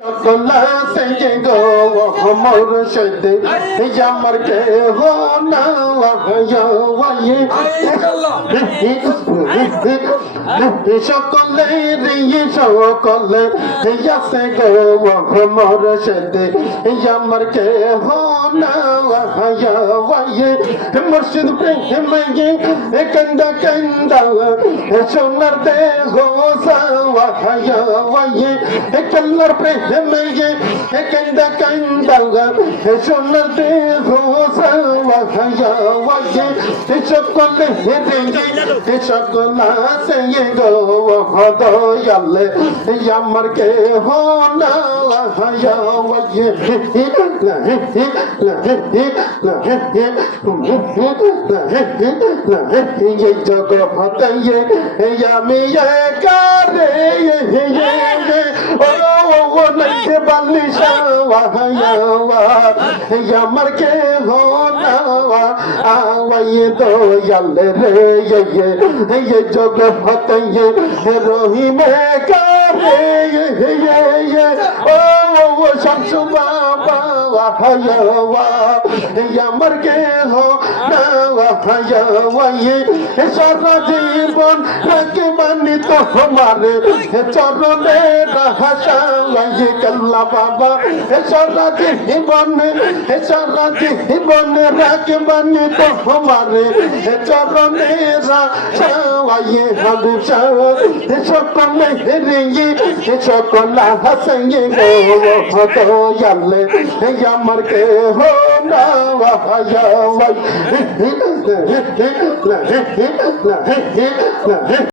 সকলা সঙ্গে গো মোর সাথে আমার কে হো না সকলে রিয়ে সকলে আছে গো মোর সাথে আমার কে হো না মুর্শিদ প্রেম কন্দা কন্দা সোনার দেহ সাওয়ায়ে কল্লার প্রেম কন্দা কন্দা সোনার দেহ সাওয়ায়ে সকলে রিয়ে সকলা সঙ্গে গো দয়ালে আমার কে হো না ये जगत ये আমি একারে ও লাগে বালিশা আমার কে হো না আওয়ায়ে দয়ালে রে ये जगत ये রহিম একারে ও শামসু বাবা আমার কে হো না সারা জীবন রাখে মানি তোমারে চরণে হাসাই কাল্লা বাবা সারা জীবন রাখে মানি তোমারে চরণে হাসাই হাবিশা সকলে রিয়ে সকলা হাসাই গো দয়ালে আমার কে হো না